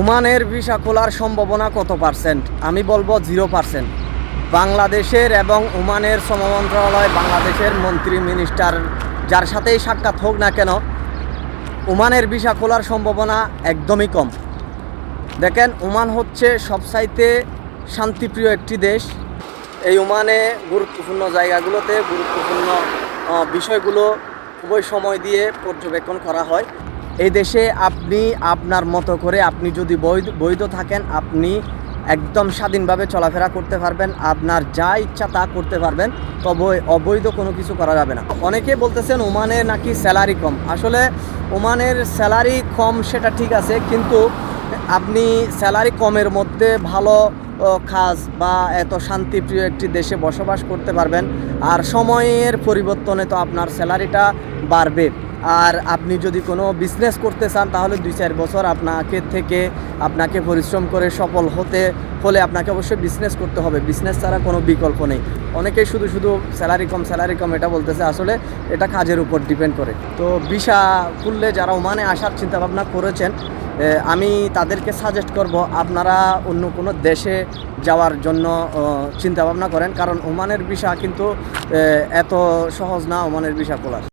ওমানের ভিসা খোলার সম্ভাবনা কত পার্সেন্ট? আমি বলবো 0%। বাংলাদেশের এবং ওমানের শ্রম মন্ত্রণালয়, বাংলাদেশের মন্ত্রী মিনিস্টার যার সাথেই সাক্ষাৎ হোক না কেন, ওমানের ভিসা খোলার সম্ভাবনা একদমই কম। দেখেন, ওমান হচ্ছে সবচাইতে শান্তিপ্রিয় একটি দেশ। এই ওমানে গুরুত্বপূর্ণ জায়গাগুলোতে গুরুত্বপূর্ণ বিষয়গুলো খুবই সময় দিয়ে পর্যবেক্ষণ করা হয়। এই দেশে আপনি আপনার মতো করে, আপনি যদি বৈধ থাকেন, আপনি একদম স্বাধীনভাবে চলাফেরা করতে পারবেন, আপনার যা ইচ্ছা তা করতে পারবেন, তবে অবৈধ কোনো কিছু করা যাবে না। অনেকে বলতেছেন ওমানে নাকি স্যালারি কম। আসলে ওমানের স্যালারি কম সেটা ঠিক আছে, কিন্তু আপনি স্যালারি কমের মধ্যে ভালো কাজ বা এত শান্তিপ্রিয় একটি দেশে বসবাস করতে পারবেন। আর সময়ের পরিবর্তনে তো আপনার স্যালারিটা বাড়বে। আর আপনি যদি কোনো বিজনেস করতে চান, তাহলে 2-4 বছর আপনাকে পরিশ্রম করে সফল হতে হলে আপনাকে অবশ্যই বিজনেস করতে হবে। বিজনেস ছাড়া কোনো বিকল্প নেই। অনেকেই শুধু স্যালারি কম এটা বলতেছে, আসলে এটা কাজের উপর ডিপেন্ড করে। তো ভিসা খুললে যারা ওমানে আসার চিন্তাভাবনা করেছেন, আমি তাদেরকে সাজেস্ট করব আপনারা অন্য কোনো দেশে যাওয়ার জন্য চিন্তাভাবনা করেন, কারণ ওমানের ভিসা কিন্তু এত সহজ না ওমানের ভিসা খোলা।